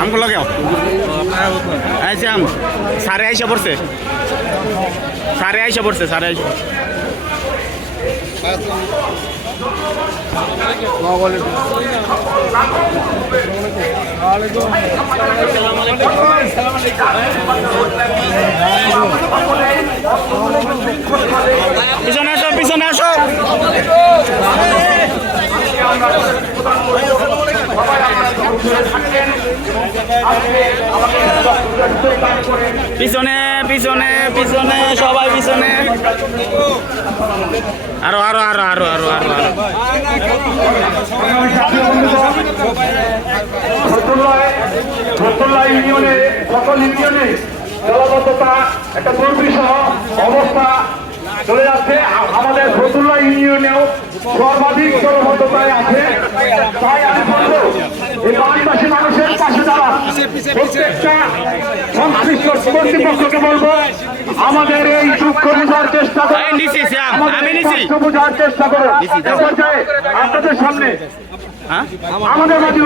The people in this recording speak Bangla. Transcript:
আমগুলো লাগাও আচ্ছা আম সাড়ে আইসা পড়ছে সাড়ে আইসা পড়ছে সাড়ে আইসা পিছনে আসো পিছনে আসো পিছনে পিছনে পিছনে সবাই পিছনে আরো আরো আরো আরো আরো আরো ইউনিয়নে সকল ইউনিয়নে জলাবদ্ধতা একটা দুর্বিষহ অবস্থা চলে যাচ্ছে। আমাদের ফতুল্লা ইউনিয়নেও সর্বাধিক জলবদ্ধতায় আছে। তাই আমি বলবো এই বাড়িবাসী মানুষের পাশে দাঁড়া প্রত্যেকটা সংশ্লিষ্ট কর্তৃপক্ষকে বলবো আমাদের এই দুঃখ বোঝার চেষ্টা করে বোঝার চেষ্টা করো। আপনাদের সামনে আমাদের মাঝে